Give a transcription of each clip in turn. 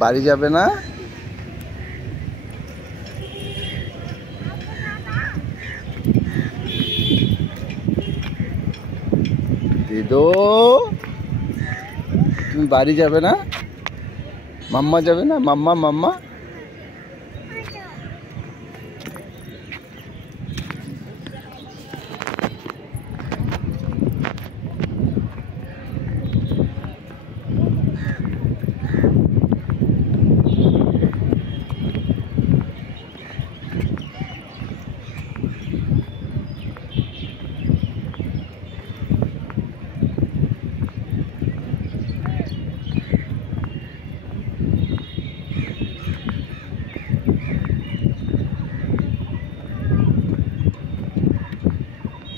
বাড়ি যাবে না? দিদো, তুমি বাড়ি যাবে না? মাম্মা যাবে না? মাম্মা মাম্মা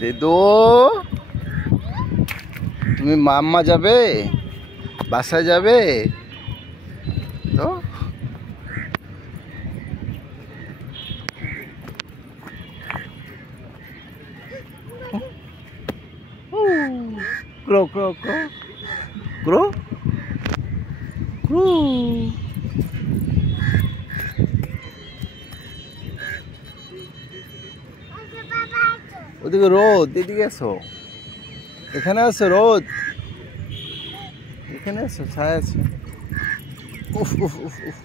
দিদো, তুমি মাম্মা যাবে? বাসায় যাবে তো? ক্রো ক্রো ক্রো ক্রো ক্রো। ওদিকে রোদ, এদিকে এসো, এখানে আসো, রোদ এখানে আসো, ছায়া আছে। উফ উফ উফ উফ।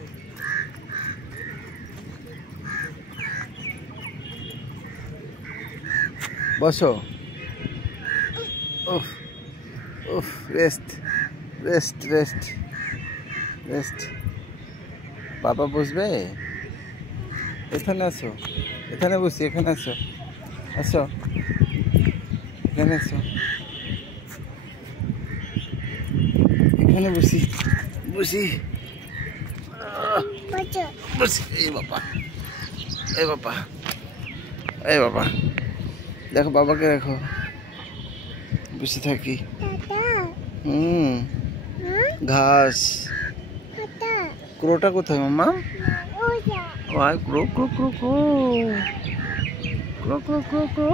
বসো। উফ উফ, রেস্ট রেস্ট রেস্ট রেস্ট। বাবা বসবে? এখানে আসো, এখানে বসি, এখানে আসো, আসো এখানে আসো, এখানে বসি বসি বসি। এই বাবা, এই বাবা, এই বাবা, দেখো বাবাকে দেখো, বসে থাকি। ঘাস। ক্রোটা কোথায় মাম্মা? ক্রো ক্রো ক্রো ক্রো ক্রো ক্রো ক্রো ক্রো।